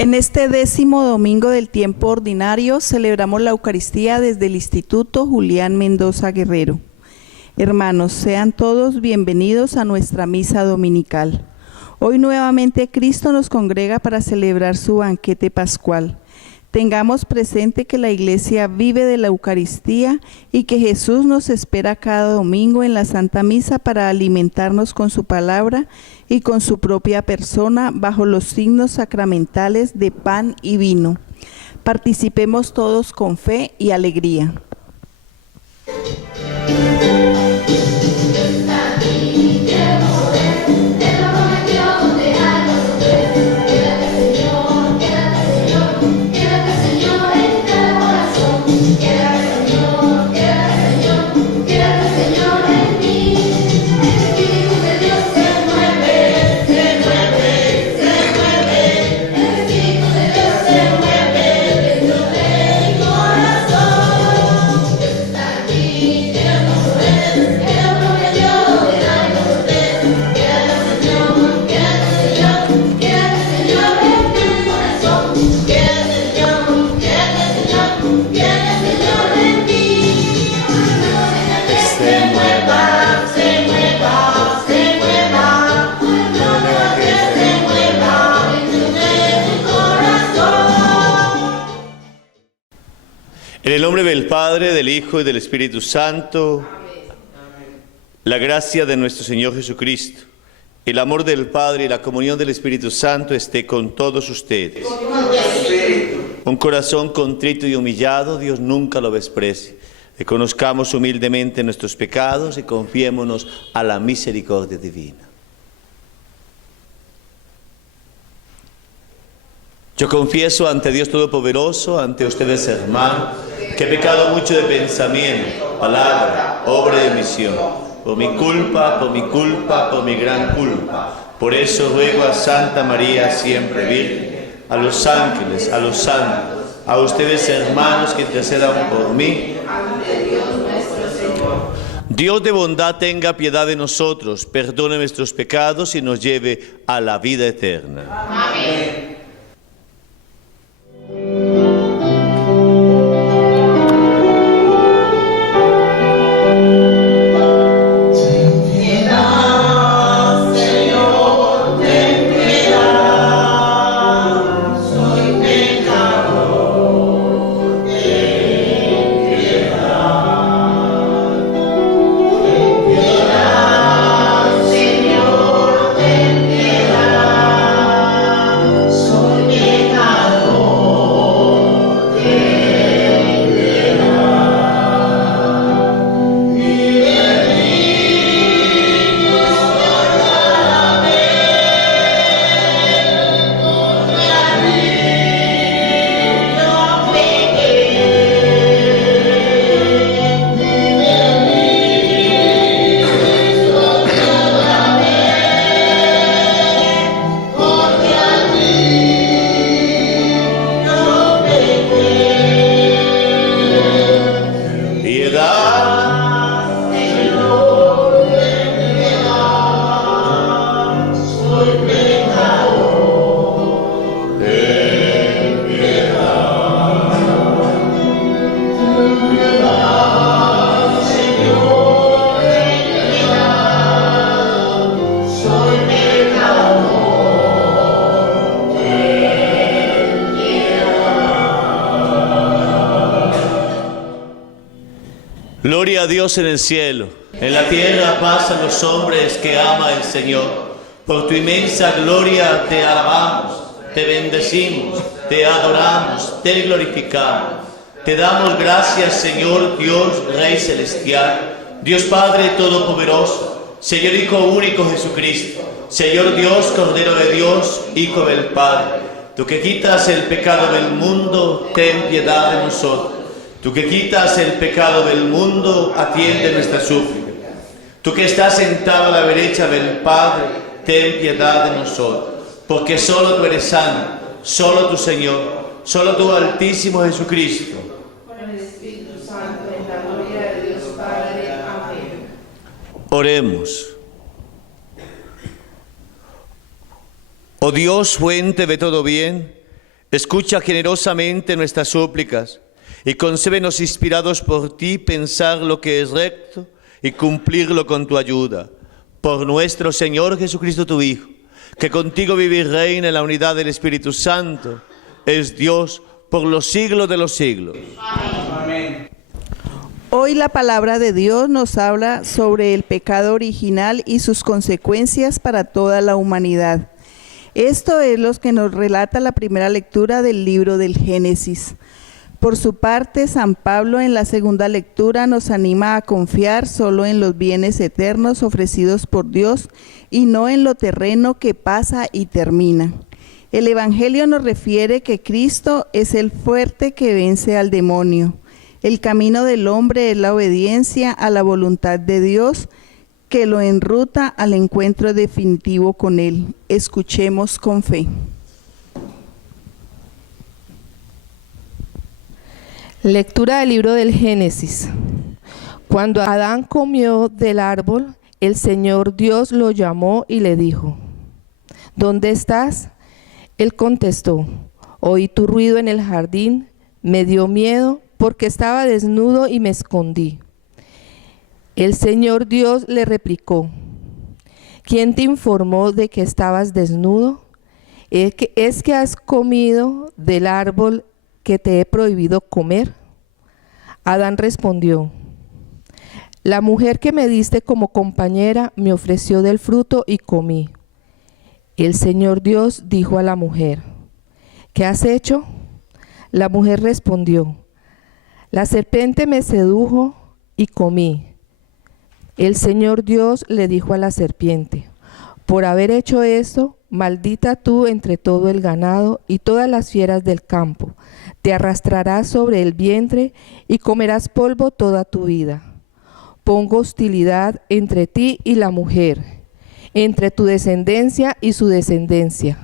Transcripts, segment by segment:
En este 10º domingo del tiempo ordinario celebramos la Eucaristía desde el Instituto Julián Mendoza Guerrero. Hermanos, sean todos bienvenidos a nuestra misa dominical. Hoy nuevamente Cristo nos congrega para celebrar su banquete pascual. Tengamos presente que la Iglesia vive de la Eucaristía y que Jesús nos espera cada domingo en la Santa Misa para alimentarnos con su palabra y con su propia persona bajo los signos sacramentales de pan y vino. Participemos todos con fe y alegría. En el nombre del Padre, del Hijo y del Espíritu Santo, la gracia de nuestro Señor Jesucristo, el amor del Padre y la comunión del Espíritu Santo esté con todos ustedes. Un corazón contrito y humillado, Dios nunca lo desprecia. Reconozcamos humildemente nuestros pecados y confiémonos a la misericordia divina. Yo confieso ante Dios Todopoderoso, ante ustedes, hermanos, que he pecado mucho de pensamiento, palabra, obra y omisión, por mi culpa, por mi gran culpa. Por eso ruego a Santa María, siempre Virgen, a los ángeles, a los santos, a ustedes, hermanos, que intercedan por mí. Dios de bondad tenga piedad de nosotros, perdone nuestros pecados y nos lleve a la vida eterna. Amén. Gloria a Dios en el cielo. En la tierra paz a los hombres que ama el Señor. Por tu inmensa gloria te alabamos, te bendecimos, te adoramos, te glorificamos. Te damos gracias, Señor Dios, Rey celestial, Dios Padre todopoderoso, Señor Hijo único Jesucristo, Señor Dios, Cordero de Dios, Hijo del Padre. Tú que quitas el pecado del mundo, ten piedad de nosotros. Tú que quitas el pecado del mundo, atiende nuestra súplica. Tú que estás sentado a la derecha del Padre, ten piedad de nosotros. Porque solo tú eres santo, solo tu Señor, solo tú Altísimo Jesucristo. Con el Espíritu Santo, en la gloria de Dios Padre. Amén. Oremos. Oh Dios, fuente de todo bien, Escucha generosamente nuestras súplicas y concébenos, inspirados por ti, pensar lo que es recto y cumplirlo con tu ayuda. Por nuestro Señor Jesucristo, tu Hijo, que contigo vive y reina en la unidad del Espíritu Santo, es Dios por los siglos de los siglos. Amén. Hoy la palabra de Dios nos habla sobre el pecado original y sus consecuencias para toda la humanidad. Esto es lo que nos relata la primera lectura del libro del Génesis. Por su parte, San Pablo en la segunda lectura nos anima a confiar solo en los bienes eternos ofrecidos por Dios y no en lo terreno que pasa y termina. El Evangelio nos refiere que Cristo es el fuerte que vence al demonio. El camino del hombre es la obediencia a la voluntad de Dios que lo enruta al encuentro definitivo con Él. Escuchemos con fe. Lectura del libro del Génesis. Cuando Adán comió del árbol, el Señor Dios lo llamó y le dijo: ¿Dónde estás? Él contestó: oí tu ruido en el jardín, me dio miedo porque estaba desnudo y me escondí. El Señor Dios le replicó: ¿quién te informó de que estabas desnudo? ¿Es que has comido del árbol que te he prohibido comer? Adán respondió: la mujer que me diste como compañera me ofreció del fruto y comí. El Señor Dios dijo a la mujer: ¿qué has hecho? La mujer respondió: la serpiente me sedujo y comí. El Señor Dios le dijo a la serpiente: por haber hecho esto, maldita tú entre todo el ganado y todas las fieras del campo. Te arrastrarás sobre el vientre y comerás polvo toda tu vida. Pongo hostilidad entre ti y la mujer, entre tu descendencia y su descendencia.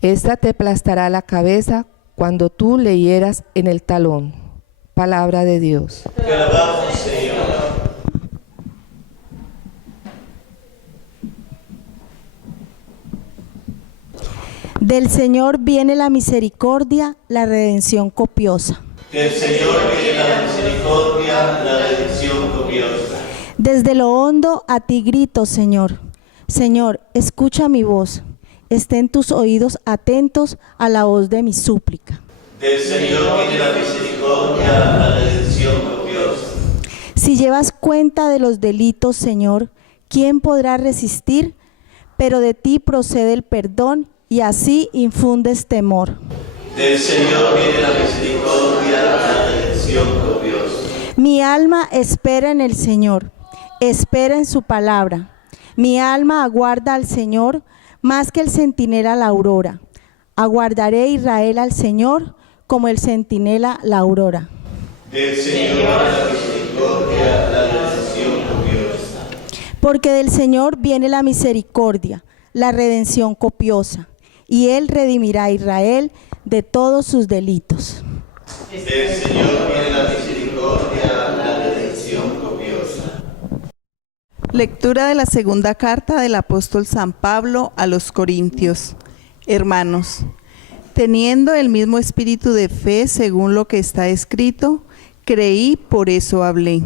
Esta te aplastará la cabeza cuando tú le hieras en el talón. Palabra de Dios. Te alabamos, Señor. Del Señor viene la misericordia, la redención copiosa. Del Señor viene la misericordia, la redención copiosa. Desde lo hondo a ti grito, Señor. Señor, escucha mi voz. Estén tus oídos atentos a la voz de mi súplica. Del Señor viene la misericordia, la redención copiosa. Si llevas cuenta de los delitos, Señor, ¿quién podrá resistir? Pero de ti procede el perdón y así infundes temor. Del Señor viene la misericordia, la redención copiosa. Mi alma espera en el Señor, espera en su palabra. Mi alma aguarda al Señor más que el centinela la aurora. Aguardaré Israel al Señor como el centinela la aurora. Del Señor la misericordia, la redención copiosa. Porque del Señor viene la misericordia, la redención copiosa, y Él redimirá a Israel de todos sus delitos. Del Señor viene la misericordia, la redención copiosa. Lectura de la segunda carta del apóstol San Pablo a los Corintios. Hermanos, teniendo el mismo espíritu de fe según lo que está escrito, creí, por eso hablé.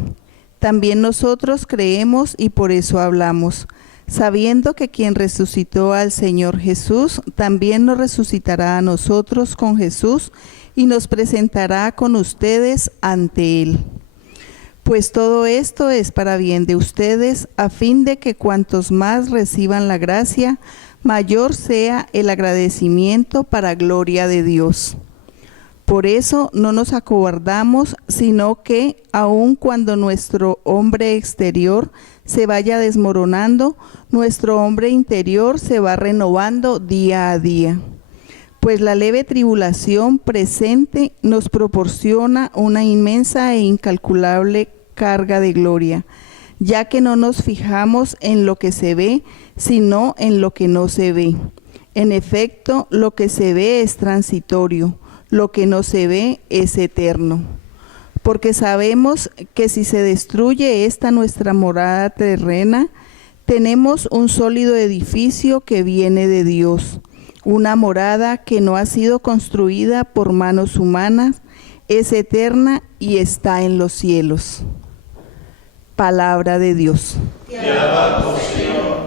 También nosotros creemos y por eso hablamos, sabiendo que quien resucitó al Señor Jesús, también nos resucitará a nosotros con Jesús y nos presentará con ustedes ante Él. Pues todo esto es para bien de ustedes, a fin de que cuantos más reciban la gracia, mayor sea el agradecimiento para gloria de Dios. Por eso no nos acobardamos, sino que, aun cuando nuestro hombre exterior se vaya desmoronando, nuestro hombre interior se va renovando día a día. Pues la leve tribulación presente nos proporciona una inmensa e incalculable carga de gloria, ya que no nos fijamos en lo que se ve, sino en lo que no se ve. En efecto, lo que se ve es transitorio, lo que no se ve es eterno. Porque sabemos que si se destruye esta nuestra morada terrena, tenemos un sólido edificio que viene de Dios, una morada que no ha sido construida por manos humanas, es eterna y está en los cielos. Palabra de Dios. Te alabamos, Señor.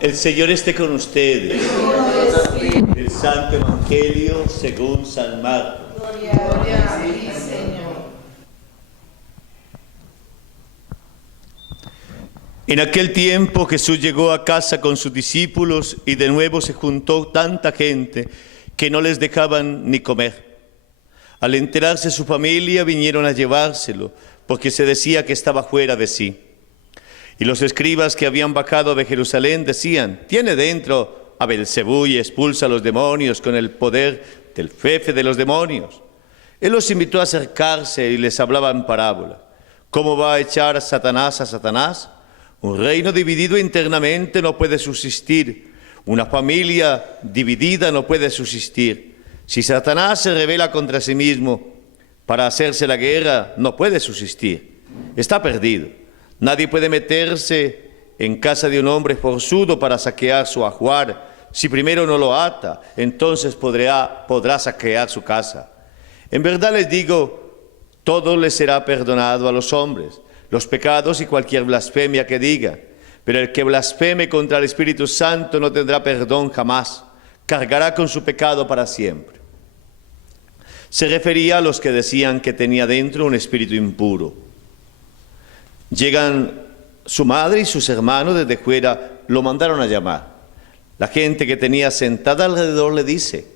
El Señor esté con ustedes. El Santo Evangelio según San Marcos. Gloria a ti, Señor. En aquel tiempo Jesús llegó a casa con sus discípulos y de nuevo se juntó tanta gente que no les dejaban ni comer. Al enterarse su familia vinieron a llevárselo porque se decía que estaba fuera de sí. Y los escribas que habían bajado de Jerusalén decían: tiene dentro a Beelzebú y expulsa a los demonios con el poder del jefe de los demonios. Él los invitó a acercarse y les hablaba en parábola. ¿Cómo va a echar Satanás a Satanás? Un reino dividido internamente no puede subsistir. Una familia dividida no puede subsistir. Si Satanás se rebela contra sí mismo para hacerse la guerra, no puede subsistir. Está perdido. Nadie puede meterse en casa de un hombre forzudo para saquear su ajuar. Si primero no lo ata, entonces podrá saquear su casa. En verdad les digo, todo les será perdonado a los hombres, los pecados y cualquier blasfemia que diga. Pero el que blasfeme contra el Espíritu Santo no tendrá perdón jamás, cargará con su pecado para siempre. Se refería a los que decían que tenía dentro un espíritu impuro. Llegan su madre y sus hermanos desde fuera, lo mandaron a llamar. La gente que tenía sentada alrededor le dice: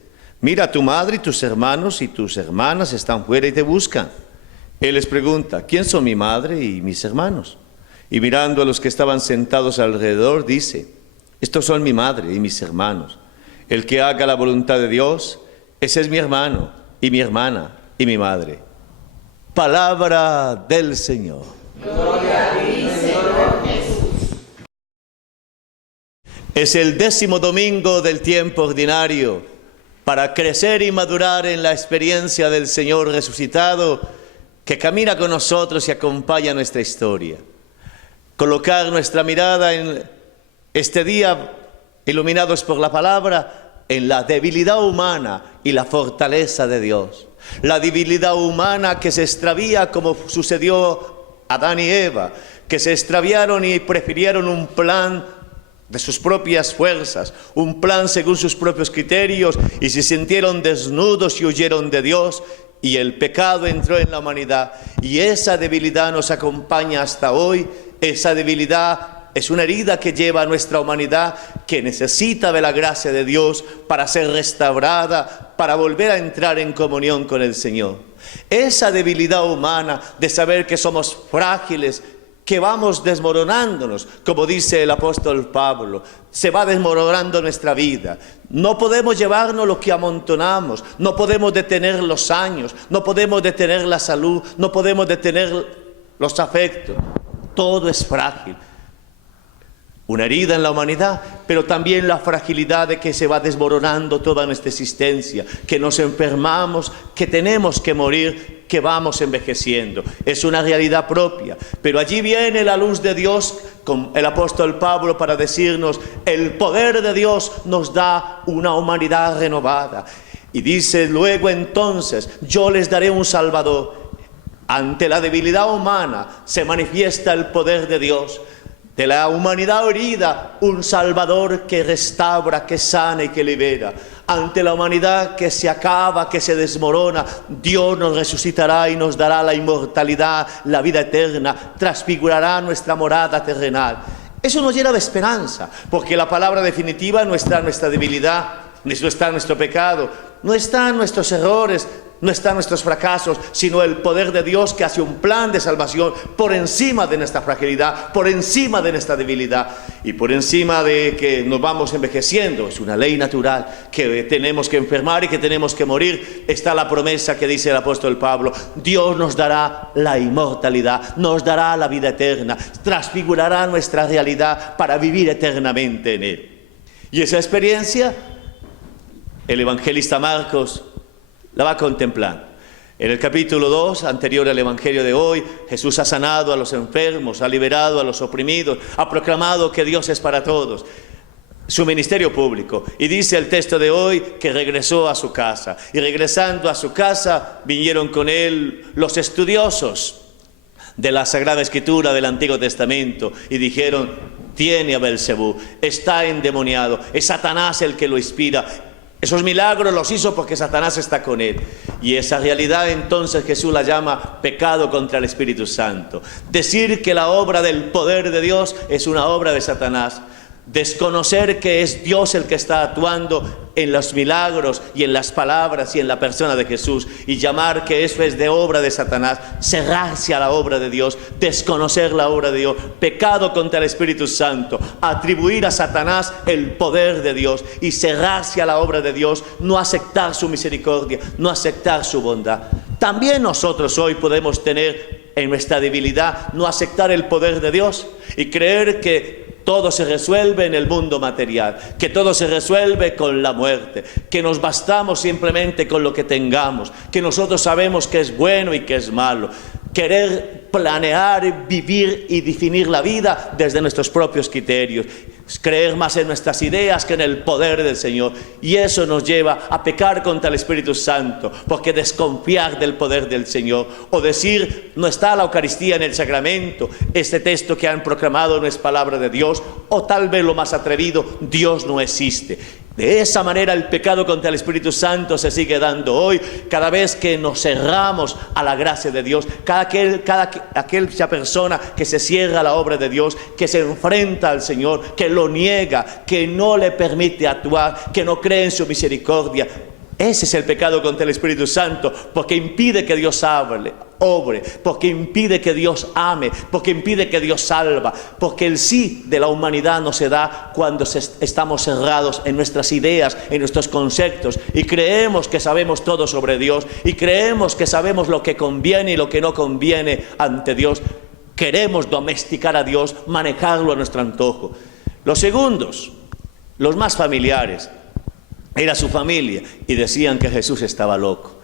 mira, tu madre y tus hermanos y tus hermanas están fuera y te buscan. Él les pregunta: ¿quién son mi madre y mis hermanos? Y mirando a los que estaban sentados alrededor, dice: estos son mi madre y mis hermanos. El que haga la voluntad de Dios, ese es mi hermano y mi hermana y mi madre. Palabra del Señor. Gloria a ti, Señor Jesús. Es el 10º domingo del tiempo ordinario. Para crecer y madurar en la experiencia del Señor resucitado, que camina con nosotros y acompaña nuestra historia. Colocar nuestra mirada en este día, iluminados por la palabra, en la debilidad humana y la fortaleza de Dios. La debilidad humana que se extravía como sucedió a Adán y Eva, que se extraviaron y prefirieron un plan de sus propias fuerzas, un plan según sus propios criterios, y se sintieron desnudos y huyeron de Dios, y el pecado entró en la humanidad. Y esa debilidad nos acompaña hasta hoy. Esa debilidad es una herida que lleva a nuestra humanidad, que necesita de la gracia de Dios para ser restaurada, para volver a entrar en comunión con el Señor. Esa debilidad humana de saber que somos frágiles, que vamos desmoronándonos, como dice el apóstol Pablo, se va desmoronando nuestra vida. No podemos llevarnos lo que amontonamos, no podemos detener los años, no podemos detener la salud, no podemos detener los afectos. Todo es frágil. Una herida en la humanidad, pero también la fragilidad de que se va desmoronando toda nuestra existencia, que nos enfermamos, que tenemos que morir, que vamos envejeciendo. Es una realidad propia, pero allí viene la luz de Dios con el apóstol Pablo para decirnos: el poder de Dios nos da una humanidad renovada. Y dice luego entonces: yo les daré un Salvador. Ante la debilidad humana se manifiesta el poder de Dios. De la humanidad herida, un Salvador que restaura, que sana y que libera. Ante la humanidad que se acaba, que se desmorona, Dios nos resucitará y nos dará la inmortalidad, la vida eterna, transfigurará nuestra morada terrenal. Eso nos llena de esperanza, porque la palabra definitiva no está en nuestra debilidad, no está en nuestro pecado, no está en nuestros errores, no está en nuestros fracasos, sino el poder de Dios que hace un plan de salvación por encima de nuestra fragilidad, por encima de nuestra debilidad y por encima de que nos vamos envejeciendo. Es una ley natural que tenemos que enfermar y que tenemos que morir. Está la promesa que dice el apóstol Pablo: Dios nos dará la inmortalidad, nos dará la vida eterna, transfigurará nuestra realidad para vivir eternamente en Él. Y esa experiencia el evangelista Marcos la va contemplando. En el capítulo 2, anterior al evangelio de hoy, Jesús ha sanado a los enfermos, ha liberado a los oprimidos, ha proclamado que Dios es para todos. Su ministerio público. Y dice el texto de hoy que regresó a su casa. Y regresando a su casa, vinieron con él los estudiosos de la Sagrada Escritura del Antiguo Testamento y dijeron: tiene a Belcebú, está endemoniado, es Satanás el que lo inspira. Esos milagros los hizo porque Satanás está con él. Y esa realidad entonces Jesús la llama pecado contra el Espíritu Santo. Decir que la obra del poder de Dios es una obra de Satanás. Desconocer que es Dios el que está actuando en los milagros y en las palabras y en la persona de Jesús, y llamar que eso es de obra de Satanás, cerrarse a la obra de Dios, desconocer la obra de Dios, pecado contra el Espíritu Santo, atribuir a Satanás el poder de Dios y cerrarse a la obra de Dios, no aceptar su misericordia, no aceptar su bondad. También nosotros hoy podemos tener en nuestra debilidad no aceptar el poder de Dios y creer que todo se resuelve en el mundo material, que todo se resuelve con la muerte, que nos bastamos simplemente con lo que tengamos, que nosotros sabemos que es bueno y que es malo. Querer planear, vivir y definir la vida desde nuestros propios criterios. Creer más en nuestras ideas que en el poder del Señor. Y eso nos lleva a pecar contra el Espíritu Santo, porque desconfiar del poder del Señor o decir no está la Eucaristía en el sacramento, este texto que han proclamado no es palabra de Dios, o tal vez lo más atrevido, Dios no existe. De esa manera el pecado contra el Espíritu Santo se sigue dando hoy, cada vez que nos cerramos a la gracia de Dios, aquella persona que se cierra a la obra de Dios, que se enfrenta al Señor, que lo niega, que no le permite actuar, que no cree en su misericordia. Ese es el pecado contra el Espíritu Santo, porque impide que Dios obre, porque impide que Dios ame, porque impide que Dios salva, porque el sí de la humanidad no se da cuando estamos cerrados en nuestras ideas, en nuestros conceptos, y creemos que sabemos todo sobre Dios, y creemos que sabemos lo que conviene y lo que no conviene ante Dios. Queremos domesticar a Dios, manejarlo a nuestro antojo. Los segundos, los más familiares, era su familia y decían que Jesús estaba loco.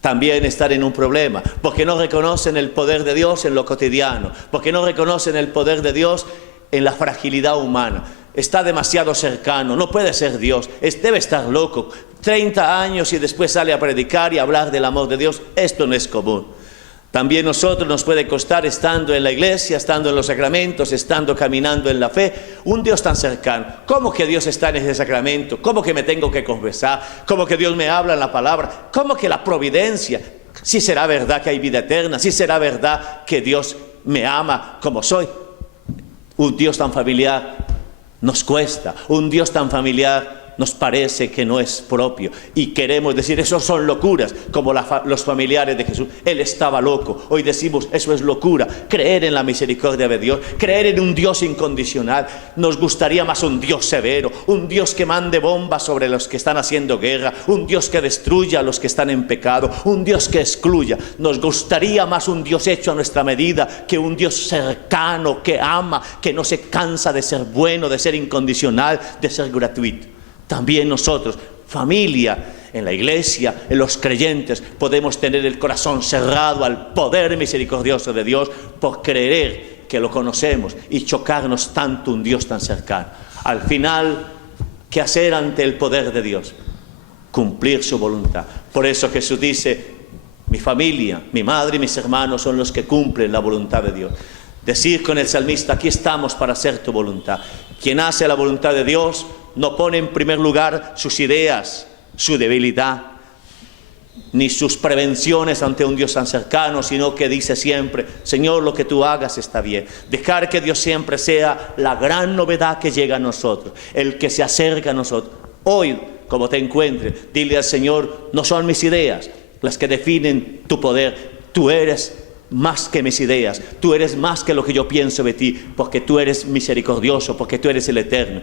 También están en un problema, porque no reconocen el poder de Dios en lo cotidiano, porque no reconocen el poder de Dios en la fragilidad humana. Está demasiado cercano, no puede ser Dios, debe estar loco. 30 años y después sale a predicar y a hablar del amor de Dios. Esto no es común. También nosotros nos puede costar, estando en la iglesia, estando en los sacramentos, estando caminando en la fe, un Dios tan cercano. ¿Cómo que Dios está en ese sacramento? ¿Cómo que me tengo que confesar? ¿Cómo que Dios me habla en la palabra? ¿Cómo que la providencia? ¿Sí será verdad que hay vida eterna? ¿Sí será verdad que Dios me ama como soy? Un Dios tan familiar nos cuesta, un Dios tan familiar nos parece que no es propio y queremos decir eso son locuras, como los familiares de Jesús. Él estaba loco. Hoy decimos eso es locura. Creer en la misericordia de Dios, creer en un Dios incondicional. Nos gustaría más un Dios severo, un Dios que mande bombas sobre los que están haciendo guerra, un Dios que destruya a los que están en pecado, un Dios que excluya. Nos gustaría más un Dios hecho a nuestra medida que un Dios cercano, que ama, que no se cansa de ser bueno, de ser incondicional, de ser gratuito. También nosotros, familia, en la iglesia, en los creyentes, podemos tener el corazón cerrado al poder misericordioso de Dios por creer que lo conocemos y chocarnos tanto un Dios tan cercano. Al final, ¿qué hacer ante el poder de Dios? Cumplir su voluntad. Por eso Jesús dice, mi familia, mi madre y mis hermanos son los que cumplen la voluntad de Dios. Decir con el salmista, aquí estamos para hacer tu voluntad. Quien hace la voluntad de Dios no pone en primer lugar sus ideas, su debilidad, ni sus prevenciones ante un Dios tan cercano, sino que dice siempre, Señor, lo que tú hagas está bien. Dejar que Dios siempre sea la gran novedad que llega a nosotros, el que se acerca a nosotros. Hoy, como te encuentres, dile al Señor, no son mis ideas las que definen tu poder, tú eres más que mis ideas, tú eres más que lo que yo pienso de ti, porque tú eres misericordioso, porque tú eres el eterno.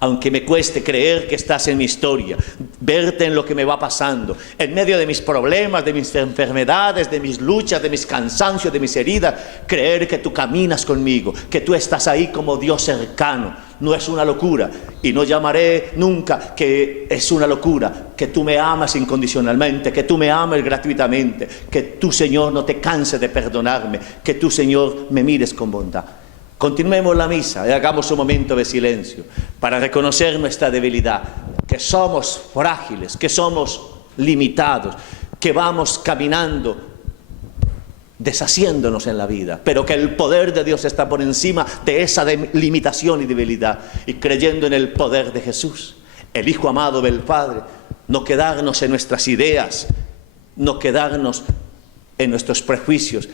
Aunque me cueste creer que estás en mi historia, verte en lo que me va pasando, en medio de mis problemas, de mis enfermedades, de mis luchas, de mis cansancios, de mis heridas, creer que tú caminas conmigo, que tú estás ahí como Dios cercano, no es una locura. Y no llamaré nunca que es una locura, que tú me amas incondicionalmente, que tú me ames gratuitamente, que tú, Señor, no te canses de perdonarme, que tú, Señor, me mires con bondad. Continuemos la misa y hagamos un momento de silencio para reconocer nuestra debilidad, que somos frágiles, que somos limitados, que vamos caminando, deshaciéndonos en la vida, pero que el poder de Dios está por encima de esa limitación y debilidad, y creyendo en el poder de Jesús, el Hijo amado del Padre, no quedarnos en nuestras ideas, no quedarnos en nuestros prejuicios,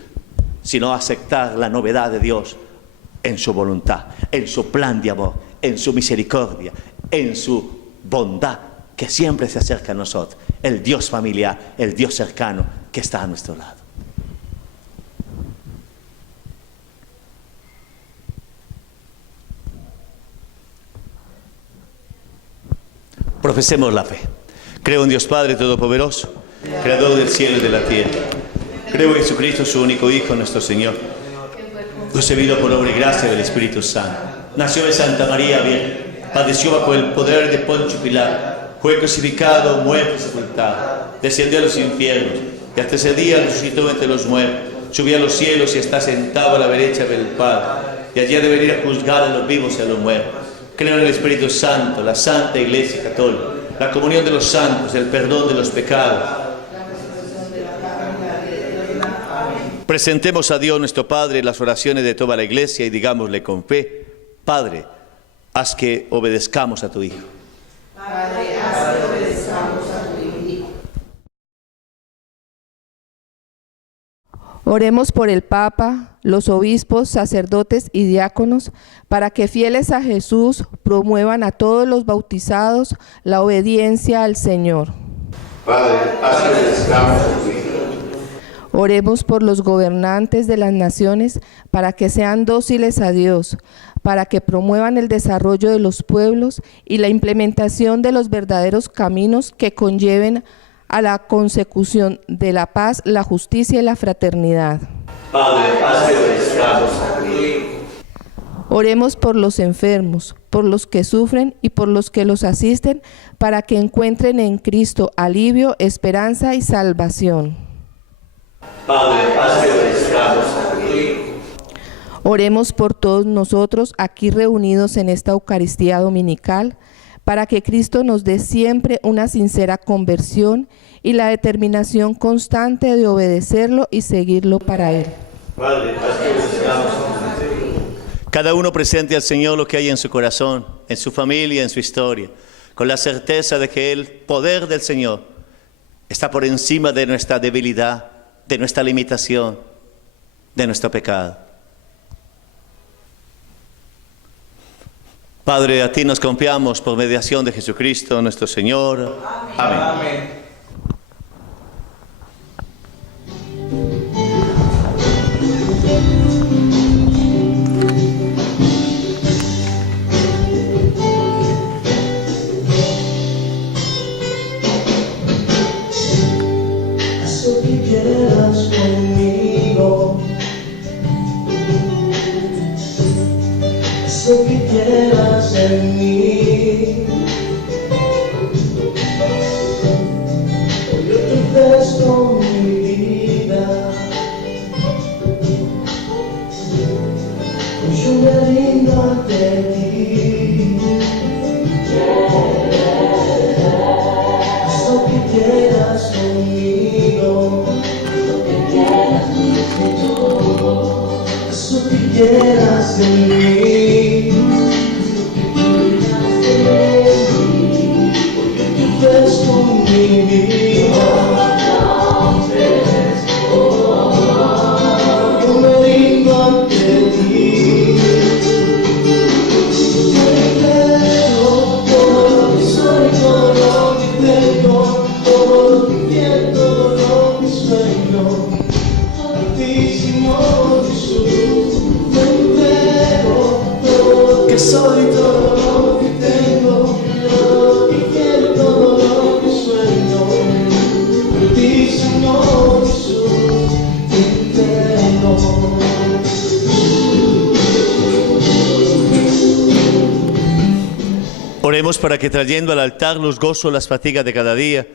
sino aceptar la novedad de Dios en su voluntad, en su plan de amor, en su misericordia, en su bondad, que siempre se acerca a nosotros, el Dios familiar, el Dios cercano que está a nuestro lado. Profesemos la fe. Creo en Dios Padre Todopoderoso, Creador del cielo y de la tierra. Creo en Jesucristo, su único Hijo, nuestro Señor, concebido por obra y gracia del Espíritu Santo. Nació de Santa María Virgen, padeció bajo el poder de Poncio Pilato, fue crucificado, muerto y sepultado, descendió a los infiernos, y hasta ese día resucitó entre los muertos, subió a los cielos y está sentado a la derecha del Padre, y allí ha de venir a juzgar a los vivos y a los muertos. Creo en el Espíritu Santo, la Santa Iglesia Católica, la comunión de los santos, el perdón de los pecados. Presentemos a Dios nuestro Padre las oraciones de toda la Iglesia y digámosle con fe, Padre, haz que obedezcamos a tu Hijo. Padre, haz que obedezcamos a tu Hijo. Oremos por el Papa, los obispos, sacerdotes y diáconos, para que fieles a Jesús promuevan a todos los bautizados la obediencia al Señor. Padre, haz que obedezcamos a tu Hijo. Oremos por los gobernantes de las naciones para que sean dóciles a Dios, para que promuevan el desarrollo de los pueblos y la implementación de los verdaderos caminos que conlleven a la consecución de la paz, la justicia y la fraternidad. Padre, haz que obedezcamos a tu Hijo. Oremos por los enfermos, por los que sufren y por los que los asisten, para que encuentren en Cristo alivio, esperanza y salvación. Padre, haz que obedezcamos a tu Hijo. Oremos por todos nosotros aquí reunidos en esta Eucaristía dominical, para que Cristo nos dé siempre una sincera conversión y la determinación constante de obedecerlo y seguirlo para Él. Padre, haz que obedezcamos a tu Hijo. Cada uno presente al Señor lo que hay en su corazón, en su familia, en su historia, con la certeza de que el poder del Señor está por encima de nuestra debilidad, de nuestra limitación, de nuestro pecado. Padre, a ti nos confiamos por mediación de Jesucristo nuestro Señor. Amén. Amén. Lo que quieras en mí, yo te ofrezco mi vida, yo me rindo ante ti. Haz lo que quieras conmigo, haz lo llenas de mí, porque tú fresco mi vida. Yo me rindo ante ti. Todo lo que soy, todo lo que tengo, todo lo que quiero, todo lo que sueño, a ti, Señor Jesús, me entrego. Todo lo que soy, todo lo que tengo, todo lo que quiero, todo lo que sueño, a ti, Señor Jesús, me entrego. Oremos para que trayendo al altar los gozos, las fatigas de cada día,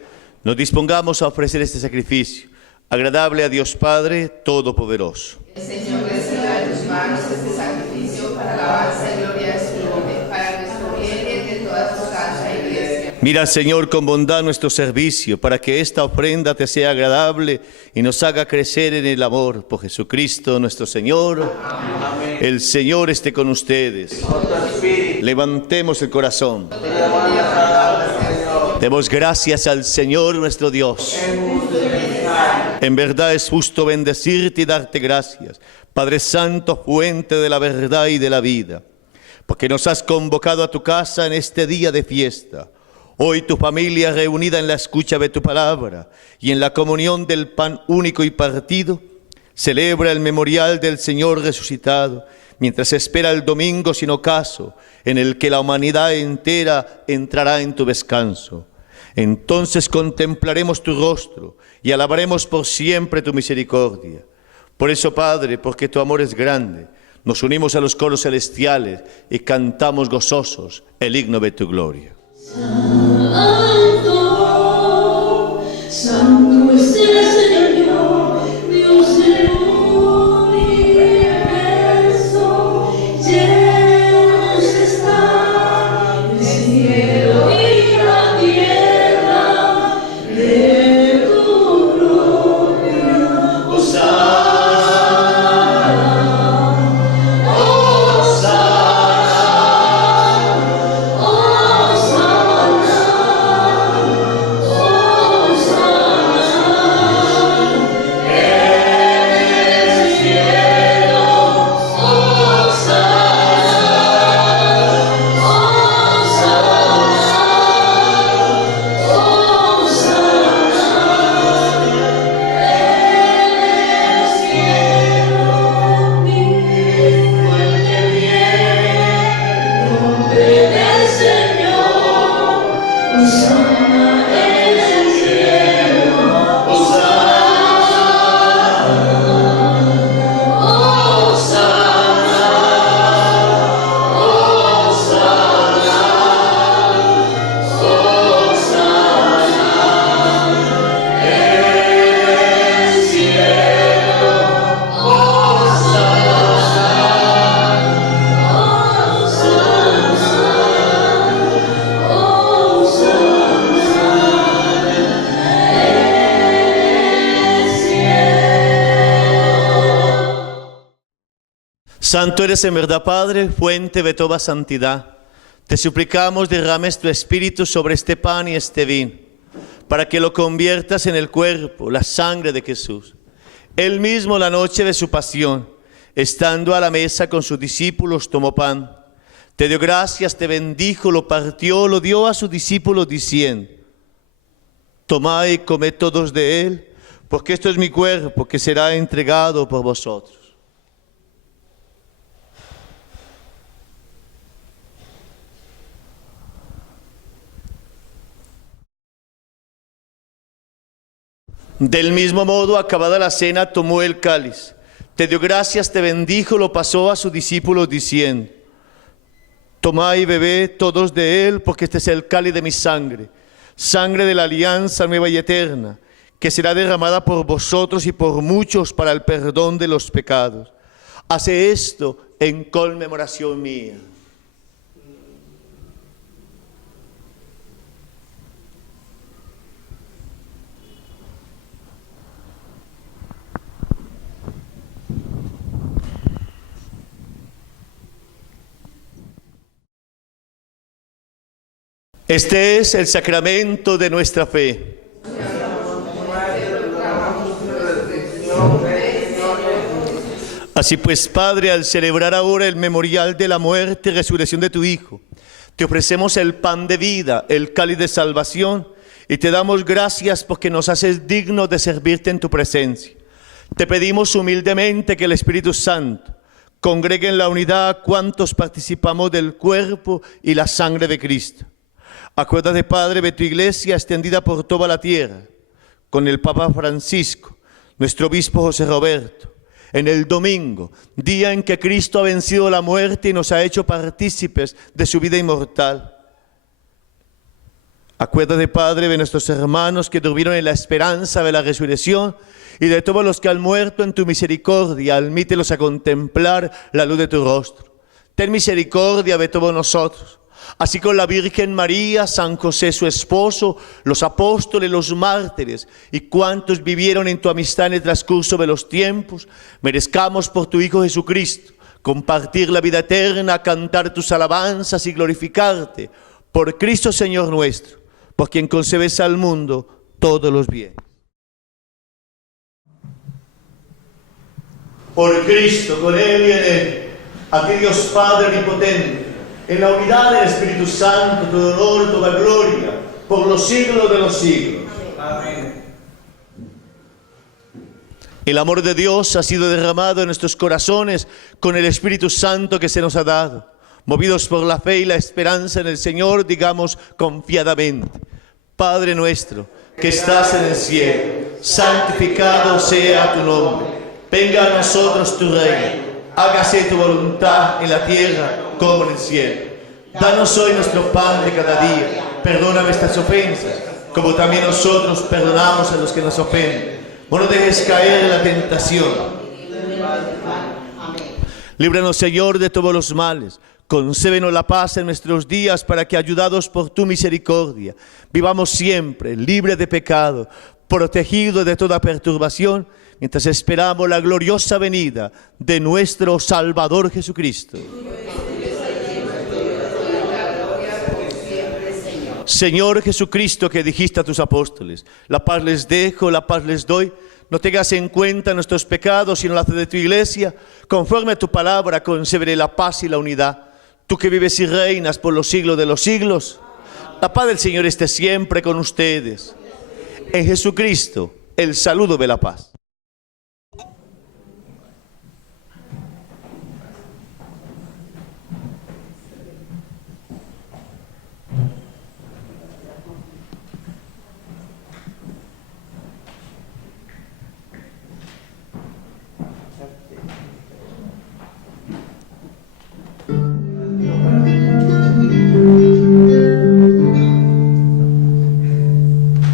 nos dispongamos a ofrecer este sacrificio, agradable a Dios Padre Todopoderoso. El Señor reciba de tus manos este sacrificio para alabanza y gloria de su nombre, para nuestro bien y el de toda su santa iglesia. Mira, Señor, con bondad nuestro servicio, para que esta ofrenda te sea agradable y nos haga crecer en el amor por Jesucristo nuestro Señor. Amén. El Señor esté con ustedes. Levantemos el corazón. Demos gracias al Señor nuestro Dios. En verdad es justo bendecirte y darte gracias, Padre Santo, fuente de la verdad y de la vida, porque nos has convocado a tu casa en este día de fiesta. Hoy tu familia reunida en la escucha de tu palabra y en la comunión del pan único y partido, celebra el memorial del Señor resucitado, mientras espera el domingo sin ocaso, en el que la humanidad entera entrará en tu descanso. Entonces contemplaremos tu rostro y alabaremos por siempre tu misericordia. Por eso, Padre, porque tu amor es grande, nos unimos a los coros celestiales y cantamos gozosos el himno de tu gloria. Santo, santo es el Señor, Dios del universo, llenos está el cielo y la tierra de tu gloria. Santo eres en verdad, Padre, fuente de toda santidad. Te suplicamos derrames tu Espíritu sobre este pan y este vino, para que lo conviertas en el cuerpo, la sangre de Jesús. Él mismo, la noche de su pasión, estando a la mesa con sus discípulos, tomó pan, te dio gracias, te bendijo, lo partió, lo dio a sus discípulos diciendo: tomad y comed todos de él, porque esto es mi cuerpo que será entregado por vosotros. Del mismo modo, acabada la cena, tomó el cáliz, te dio gracias, te bendijo, lo pasó a sus discípulos diciendo: tomad y bebed todos de él, porque este es el cáliz de mi sangre, sangre de la alianza nueva y eterna, que será derramada por vosotros y por muchos para el perdón de los pecados. Hace esto en conmemoración mía. Este es el sacramento de nuestra fe. Así pues, Padre, al celebrar ahora el memorial de la muerte y resurrección de tu Hijo, te ofrecemos el pan de vida, el cáliz de salvación, y te damos gracias porque nos haces dignos de servirte en tu presencia. Te pedimos humildemente que el Espíritu Santo congregue en la unidad a cuantos participamos del cuerpo y la sangre de Cristo. Acuérdate, Padre, de tu iglesia extendida por toda la tierra, con el Papa Francisco, nuestro obispo José Roberto, en el domingo, día en que Cristo ha vencido la muerte y nos ha hecho partícipes de su vida inmortal. Acuérdate, Padre, de nuestros hermanos que durmieron en la esperanza de la resurrección y de todos los que han muerto en tu misericordia. Admítelos a contemplar la luz de tu rostro. Ten misericordia de todos nosotros, así con la Virgen María, San José su esposo, los apóstoles, los mártires y cuantos vivieron en tu amistad en el transcurso de los tiempos, merezcamos por tu Hijo Jesucristo compartir la vida eterna, cantar tus alabanzas y glorificarte por Cristo Señor nuestro, por quien concedes al mundo todos los bienes. Por Cristo, con Él y en Él, a ti Dios Padre omnipotente, en la unidad del Espíritu Santo, todo honor, toda gloria, por los siglos de los siglos. Amén. El amor de Dios ha sido derramado en nuestros corazones con el Espíritu Santo que se nos ha dado. Movidos por la fe y la esperanza en el Señor, digamos confiadamente: Padre nuestro, que estás en el cielo, santificado sea tu nombre. Venga a nosotros tu reino. Hágase tu voluntad en la tierra como en el cielo. Danos hoy nuestro pan de cada día. Perdona nuestras ofensas, como también nosotros perdonamos a los que nos ofenden. No nos dejes caer en la tentación. Líbranos, Señor, de todos los males. Concédenos la paz en nuestros días, para que, ayudados por tu misericordia, vivamos siempre libres de pecado, protegidos de toda perturbación, mientras esperamos la gloriosa venida de nuestro Salvador Jesucristo. Señor Jesucristo, que dijiste a tus apóstoles: la paz les dejo, la paz les doy, no tengas en cuenta nuestros pecados, sino la fe de tu iglesia. Conforme a tu palabra, concédele la paz y la unidad. Tú que vives y reinas por los siglos de los siglos, la paz del Señor esté siempre con ustedes. En Jesucristo, el saludo de la paz.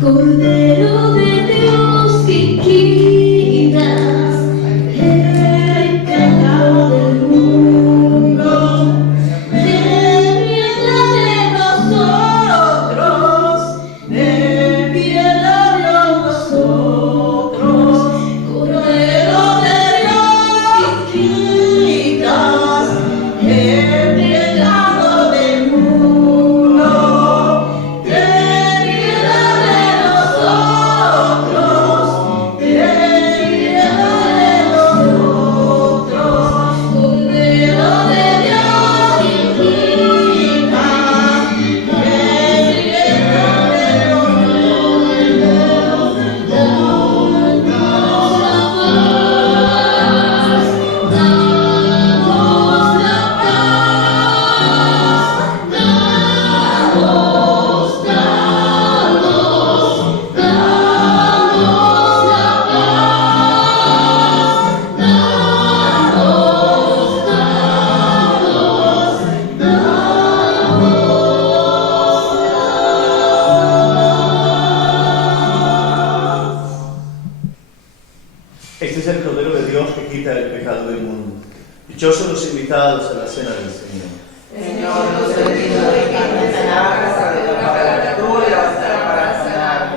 Cordero de Dios, que quitas el pecado del mundo, ten piedad de nosotros, ten piedad de nosotros. Cordero de Dios, que quitas el pecado del mundo, ten piedad de nosotros, ten piedad de nosotros. Cordero de Dios, que quitas el pecado del mundo, danos la paz, danos la paz, Este es el Cordero de Dios que quita el pecado del mundo. Dichosos los invitados a la cena del Señor. Señor, no soy digno de que entres en la casa, pero la palabra tuya bastará para sanarme.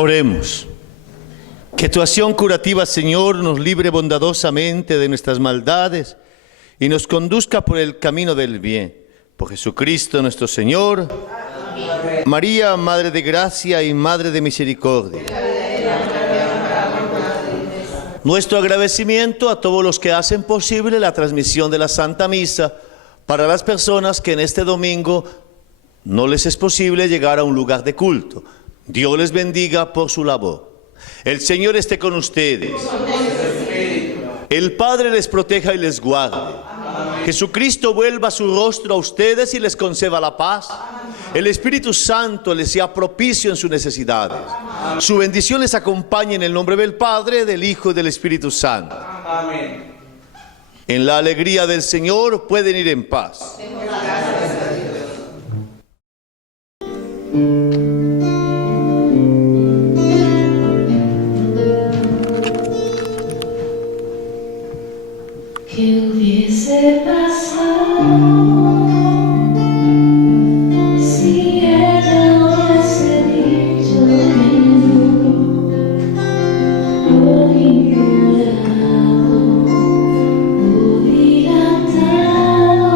Oremos. Que tu acción curativa, Señor, nos libre bondadosamente de nuestras maldades y nos conduzca por el camino del bien. Por Jesucristo nuestro Señor. Amén. María, Madre de Gracia y Madre de Misericordia. Nuestro agradecimiento a todos los que hacen posible la transmisión de la Santa Misa para las personas que en este domingo no les es posible llegar a un lugar de culto. Dios les bendiga por su labor. El Señor esté con ustedes. El Padre les proteja y les guarde. Jesucristo vuelva su rostro a ustedes y les conceda la paz. El Espíritu Santo les sea propicio en sus necesidades. Su bendición les acompañe en el nombre del Padre, del Hijo y del Espíritu Santo. Amén. En la alegría del Señor pueden ir en paz. ¿Qué hubiese pasado si ella hubiese dicho que no? Lo ignorado o dilatado,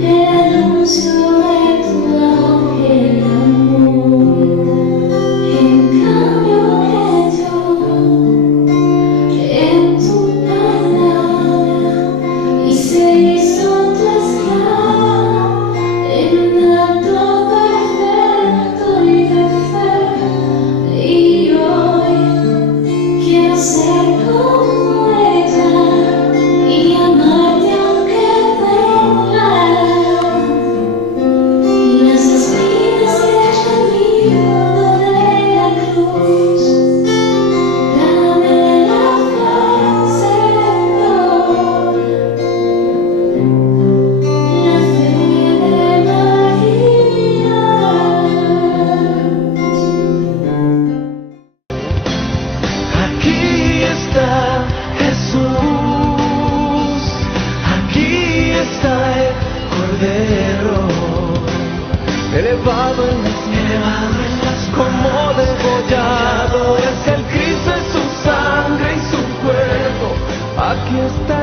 el anuncio de tu ángel amor. En cambio en tu palabra y se hizo tu esclava en un acto perfecto y de fe. Y hoy quiero ser como ella y amarte aunque tenga las espinas que ella libró de la cruz. Dame la fe, Señor, la fe de María. Aquí está Jesús, aquí está el Cordero, elevado en las cielos, como degollado, es el Cristo, es su sangre y su cuerpo, aquí está